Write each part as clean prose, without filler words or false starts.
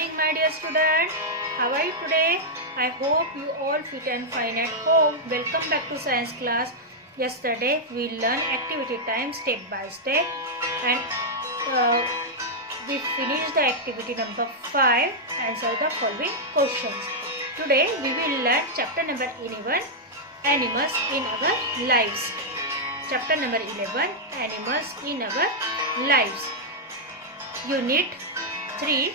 morning, my dear student. How are you today? I hope you all fit and fine at home. Welcome back to science class. Yesterday we learned activity time step by step, and we finished the activity number 5. Answer the following questions. Today we will learn chapter number 11, Animals in our lives. Chapter number 11, Animals in our lives. Unit 3,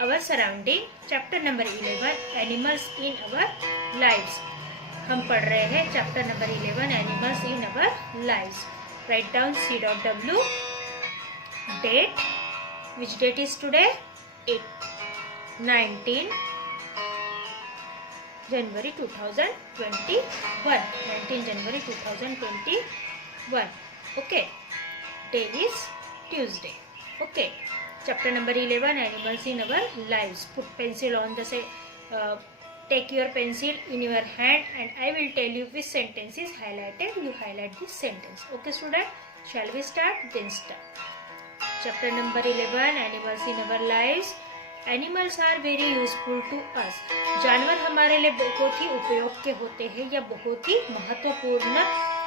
our surrounding. Chapter number 11, Animals in our lives. हम पढ़ रहे हैं chapter number 11, animals in our lives. Write down C.W. Date. Which date is today? 19 January 2021. 19 January 2021. Okay. Day is Tuesday. Okay. Chapter number 11, Animals in our lives. Put pencil on the take your pencil in your hand and I will tell you which sentence is highlighted. You highlight this sentence. Okay student, shall we start? Then start. Chapter number 11, Animals in our lives. Animals are very useful to us. जानवर हमारे लिए बहुत ही उपयोग के होते हैं या बहुत ही महत्वपूर्ण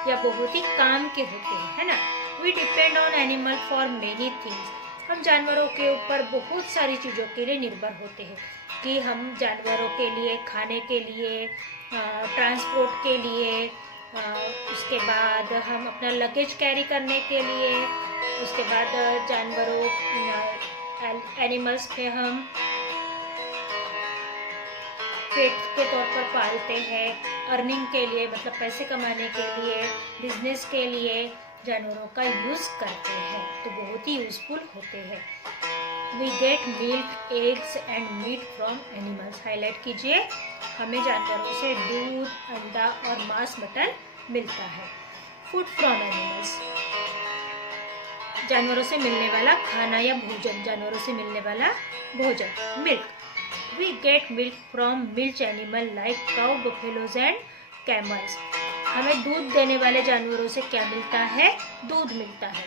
या बहुत ही काम के होते हैं, है ना. We depend on animal for many things. हम जानवरों के ऊपर बहुत सारी चीज़ों के लिए निर्भर होते हैं कि हम जानवरों के लिए खाने के लिए, ट्रांसपोर्ट के लिए, उसके बाद हम अपना लगेज कैरी करने के लिए, उसके बाद जानवरों एनिमल्स के हम पेट के तौर पर पालते हैं. अर्निंग के लिए मतलब पैसे कमाने के लिए, बिजनेस के लिए जानवरों का यूज करते हैं, तो बहुत ही यूजफुल होते हैं. We get milk, eggs and meat from animals. Highlight कीजिए. हमें जानवरों से दूध, अंडा और मांस, मटन मिलता है. Food from animals. जानवरों से मिलने वाला खाना या भोजन, जानवरों से मिलने वाला भोजन. Milk. We get milk from milk animal like cow, buffaloes and camels. हमें दूध देने वाले जानवरों से क्या मिलता है? दूध मिलता है.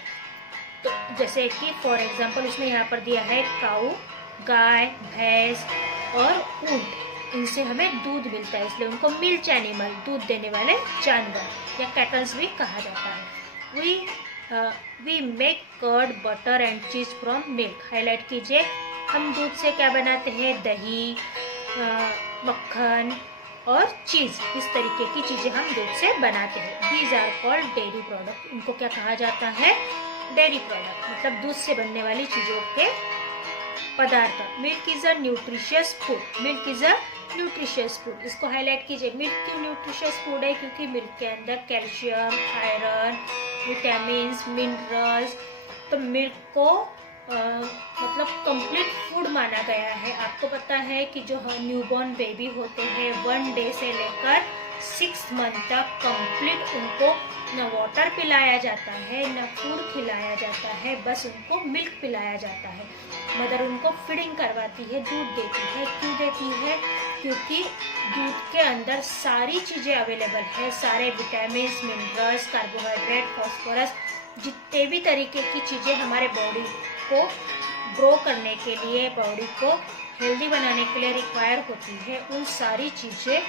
तो जैसे कि फॉर एग्जांपल उसने यहाँ पर दिया है काऊ, गाय, भैंस और ऊंट. इनसे हमें दूध मिलता है, इसलिए उनको मिल्क एनिमल, दूध देने वाले जानवर या कैटल्स भी कहा जाता है. We make curd, butter and cheese from milk. Highlight कीजिए. हम दूध से क्या बनाते हैं? दही, मक्खन और चीज. इस तरीके की चीजें हम दूध से बनाते हैं. These are called dairy product. इनको क्या कहा जाता है? Dairy product. मतलब दूध से बनने वाली चीजों के पदार्थ. Milk is a nutritious food. Milk is a nutritious food. इसको हाईलाइट कीजिए. मिल्क क्यों न्यूट्रिशियस फूड है? क्योंकि मिल्क के अंदर कैल्शियम, आयरन, विटामिन, मिनरल्स. तो मिल्क को मतलब कंप्लीट फूड माना गया है. आपको पता है कि जो न्यूबॉर्न बेबी होते हैं 1 डे से लेकर 6 मंथ तक कंप्लीट उनको न वाटर पिलाया जाता है, न फूड खिलाया जाता है, बस उनको मिल्क पिलाया जाता है. मदर उनको फीडिंग करवाती है, दूध देती है. क्यों देती है? क्योंकि दूध के अंदर सारी चीज़ें अवेलेबल है. सारे विटामिन, मिनरल्स, कार्बोहाइड्रेट, फॉस्फोरस, जितने भी तरीके की चीज़ें हमारे बॉडी को ग्रो करने के लिए, बॉडी को हेल्दी बनाने के लिए रिक्वायर होती है, उन सारी चीज़ें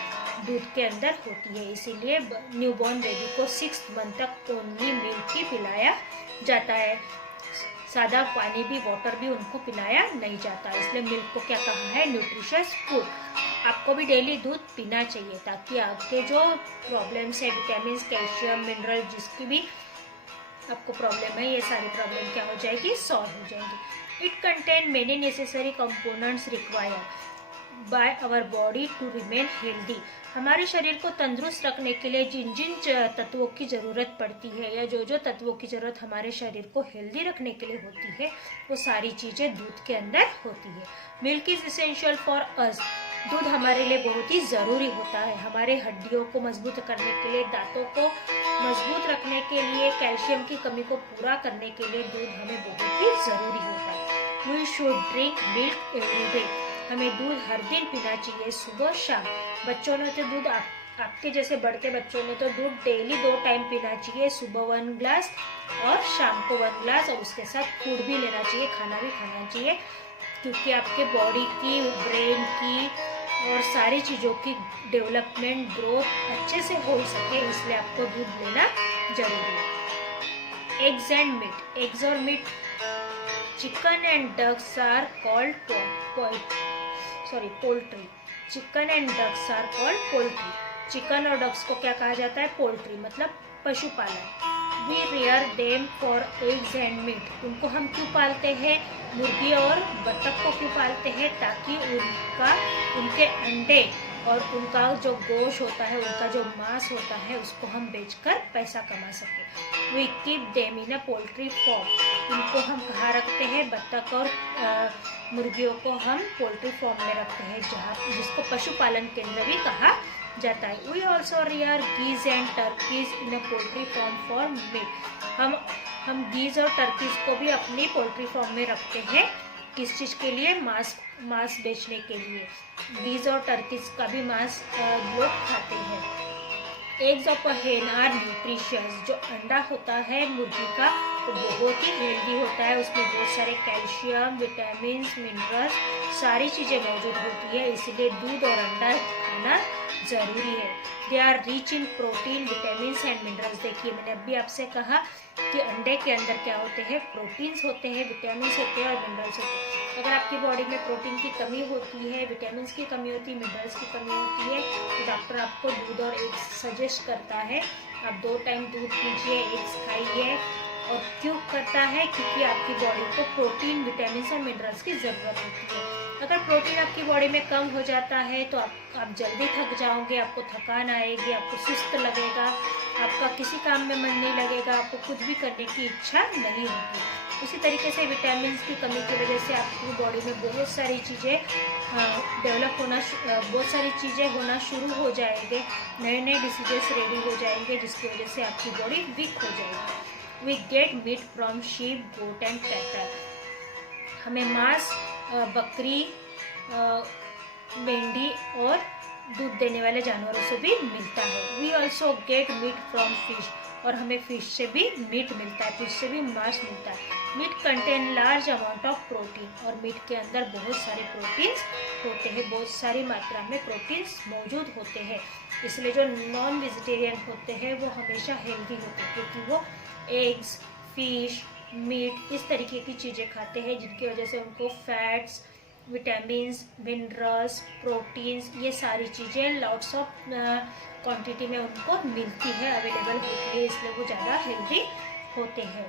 दूध के अंदर होती है. इसीलिए न्यूबॉर्न बेबी को 6 मंथ तक ओनली मिल्क ही पिलाया जाता है. सादा पानी भी, वाटर भी उनको पिलाया नहीं जाता. इसलिए मिल्क को क्या कहा है? Nutritious food. आपको भी डेली दूध पीना चाहिए ताकि आपके जो प्रॉब्लम्स है, विटामिन, कैल्शियम, मिनरल, जिसकी भी आपको प्रॉब्लम है, ये सारी प्रॉब्लम क्या हो जाएगी? सॉल्व हो जाएंगी. It contain many necessary components required by our body to remain healthy. हमारे शरीर को तंदुरुस्त रखने के लिए जिन जिन तत्वों की ज़रूरत पड़ती है या जो जो तत्वों की ज़रूरत हमारे शरीर को हेल्दी रखने के लिए होती है, वो सारी चीज़ें दूध के अंदर होती है. Milk is essential for us. दूध हमारे लिए बहुत ही ज़रूरी होता है. हमारे हड्डियों को मजबूत करने के लिए, दांतों को मजबूत रखने के लिए, कैल्शियम की कमी को पूरा करने के लिए दूध हमें बहुत ही ज़रूरी होता है. We should drink milk every day. हमें दूध हर दिन पीना चाहिए, सुबह शाम. बच्चों ने तो दूध, आपके जैसे बढ़ते बच्चों ने तो दूध डेली 2 टाइम पीना चाहिए. सुबह 1 ग्लास और शाम को 1 ग्लास, और उसके साथ फूड भी लेना चाहिए, खाना भी खाना चाहिए. क्योंकि आपके बॉडी की, ब्रेन की और सारी चीज़ों की डेवलपमेंट, ग्रोथ अच्छे से हो सके, इसलिए आपको दूध लेना जरूरी है। एग्स एंड मीट, एग्स और meat, chicken and ducks are called poultry. Chicken and ducks are called poultry. Chicken और डक्स को क्या कहा जाता है? पोल्ट्री, मतलब पशुपालन। We rear them for eggs and meat. उनको हम क्यों पालते हैं? मुर्गी और बतख को क्यों पालते हैं? ताकि उनके अंडे और उनका जो गोश्त होता है, उनका जो मांस होता है, उसको हम बेचकर पैसा कमा सके। We keep them in a poultry farm. इनको हम कहाँ रखते हैं? बतख और मुर्गियों को हम पोल्ट्री फॉर्म में रखते हैं, जिसको पशुपालन केंद्र भी कहा जाता है। We also rear geese and turkeys in a poultry farm for meat. हम गीज और टर्कीज को भी अपनी पोल्ट्री फॉर्म में रखते हैं। किस चीज़ के लिए? मांस बेचने के लिए। गीज और टर्कीज का भी मांस लोग खाते हैं। एग्स ऑफ अ हेन आर न्यूट्रिशियस। जो अंडा होता है मुर्गी का, वो बहुत ही हेल्दी होता है। उसमें बहुत सारे कैल्शियम, विटामिन, मिनरल्स, सारी चीज़ें मौजूद होती है, इसलिए दूध और अंडा खाना ज़रूरी है। They are rich in protein, vitamin and minerals. देखिए, मैंने अभी आपसे कहा कि अंडे के अंदर क्या होते हैं? प्रोटीन्स होते हैं, विटामिन होते हैं और मिनरल्स होते हैं। अगर आपकी बॉडी में प्रोटीन की कमी होती है, विटामिन की कमी होती है, मिनरल्स की कमी होती है, तो डॉक्टर आपको दूध और एग्स सजेस्ट करता है। आप 2 टाइम दूध पीजिए, एग्स खाइए। और क्यों करता है? क्योंकि आपकी बॉडी को प्रोटीन, विटामिन और मिनरल्स की ज़रूरत होती है। अगर प्रोटीन आपकी बॉडी में कम हो जाता है तो आप जल्दी थक जाओगे, आपको थकान आएगी, आपको सुस्त लगेगा, आपका किसी काम में मन नहीं लगेगा, आपको कुछ भी करने की इच्छा नहीं होगी। उसी तरीके से विटामिन की कमी की वजह से आपकी बॉडी में बहुत सारी चीज़ें बहुत सारी चीज़ें होना शुरू हो जाएंगे, नए डिसीजेस रेडी हो जाएंगे, जिसकी वजह से आपकी बॉडी वीक हो जाएगी। We get meat from sheep, goat and cattle. हमें मांस बकरी, मेंढी और दूध देने वाले जानवरों से भी मिलता है। We also get meat from fish. और हमें फिश से भी मीट मिलता है, फिश से भी मांस मिलता है। Meat contain large amount of protein. और मीट के अंदर बहुत सारे प्रोटीन्स होते हैं, बहुत सारी मात्रा में प्रोटीन्स मौजूद होते हैं। इसलिए जो नॉन वेजिटेरियन होते हैं वो हमेशा हेल्दी होते हैं, क्योंकि वो एग्स, फिश, मीट इस तरीके की चीज़ें खाते हैं, जिनकी वजह से उनको फैट्स, विटामिन्स, मिनरल्स, प्रोटीन्स, ये सारी चीज़ें लॉट्स ऑफ क्वांटिटी में उनको मिलती है, अवेलेबल होती है, इसलिए वो ज़्यादा हेल्दी होते हैं।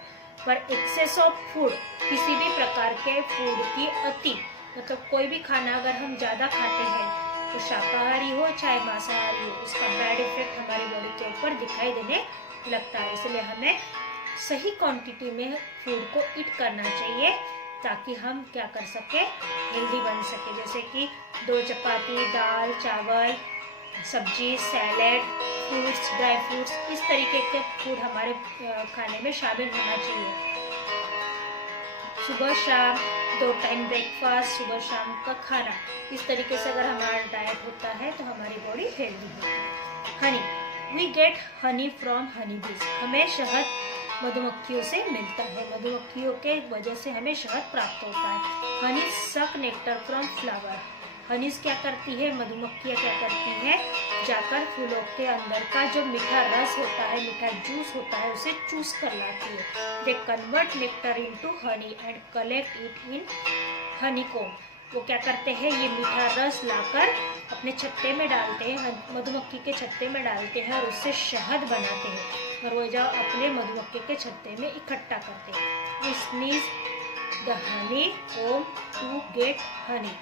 पर एक्सेस ऑफ फूड, किसी भी प्रकार के फूड की अति, मतलब कोई भी खाना अगर हम ज़्यादा खाते हैं, तो शाकाहारी हो चाहे मांसाहारी हो, उसका बैड इफेक्ट हमारी बॉडी के ऊपर दिखाई देने लगता है। इसलिए हमें सही क्वांटिटी में फूड को ईट करना चाहिए, ताकि हम क्या कर सके? हेल्दी बन सके। जैसे कि 2 चपाती, दाल, चावल, सब्जी, सैलेड, फ्रूट्स, ड्राई फ्रूट्स, इस तरीके के फूड हमारे खाने में शामिल होना चाहिए। सुबह शाम 2 टाइम ब्रेकफास्ट, सुबह शाम का खाना, इस तरीके से अगर हमारा डाइट होता है तो हमारी बॉडी हेल्दी होती है। Honey, we get honey from honey bees. हमें शहद मधुमक्खियों से मिलता है, मधुमक्खियों के वजह से हमें शहद प्राप्त होता है। हनी सक नेक्टर फ्रॉम फ्लावर। हनीज क्या करती है? मधुमक्खियाँ क्या करती है? जाकर फूलों के अंदर का जो मीठा रस होता है, मीठा जूस होता है, उसे चूस कर लाती है। They convert nectar into honey and collect it in honeycomb. वो क्या करते हैं? ये मीठा रस लाकर अपने छत्ते में डालते हैं, मधुमक्खी के छत्ते में डालते हैं और उससे शहद बनाते हैं, और वो जब अपने मधुमक्खी के छत्ते में इकट्ठा करते हैं। We sneeze the honey comb to get honey.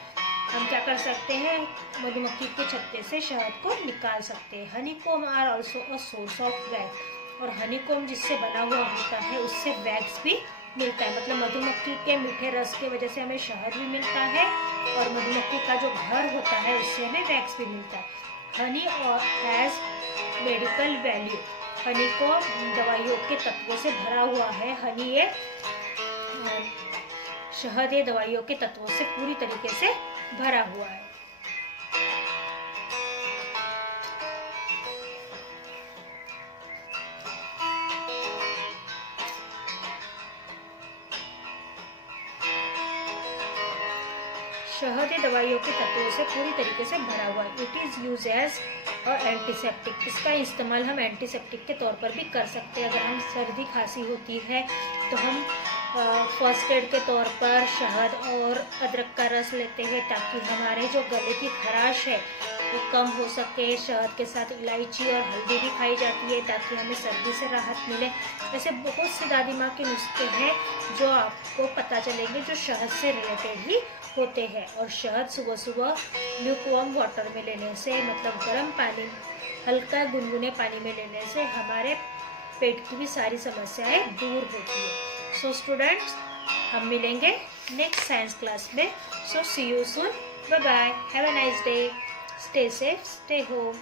हम क्या कर सकते हैं? मधुमक्खी के छत्ते से शहद को निकाल सकते हैं। Honeycomb are also a source of wax. और हनी कोम जिससे बना हुआ होता है, उससे वैक्स भी मिलता है। मतलब मधुमक्खी के मीठे रस की वजह से हमें शहद भी मिलता है, और मधुमक्खी का जो घर होता है उससे हमें वैक्स भी मिलता है। हनी और हैज़ मेडिकल वैल्यू। हनी को दवाइयों के तत्वों से भरा हुआ है। हनी ये शहद ये दवाइयों के तत्वों से पूरी तरीके से भरा हुआ है। होम्योपैथी दवाइयों के तत्वों से पूरी तरीके से भरा हुआ है। It is use as a antiseptic. इसका इस्तेमाल हम एंटीसेप्टिक के तौर पर भी कर सकते हैं। अगर हम सर्दी खांसी होती है तो हम फर्स्ट एड के तौर पर शहद और अदरक का रस लेते हैं ताकि हमारे जो गले की खराश है वो कम हो सके। शहद के साथ इलायची और हल्दी भी खाई जाती है ताकि हमें सर्दी से राहत मिले। ऐसे बहुत से दादी माँ के नुस्खे हैं जो आपको पता चलेंगे जो शहद से रिलेटेड ही होते हैं। और शहद सुबह सुबह ल्यूकवार्म वाटर में लेने से, मतलब गर्म पानी, हल्का गुनगुने पानी में लेने से हमारे पेट की भी सारी समस्याएं दूर होती है। सो स्टूडेंट्स, हम मिलेंगे नेक्स्ट साइंस क्लास में। So see you soon, bye bye, have a nice day, stay safe, stay home.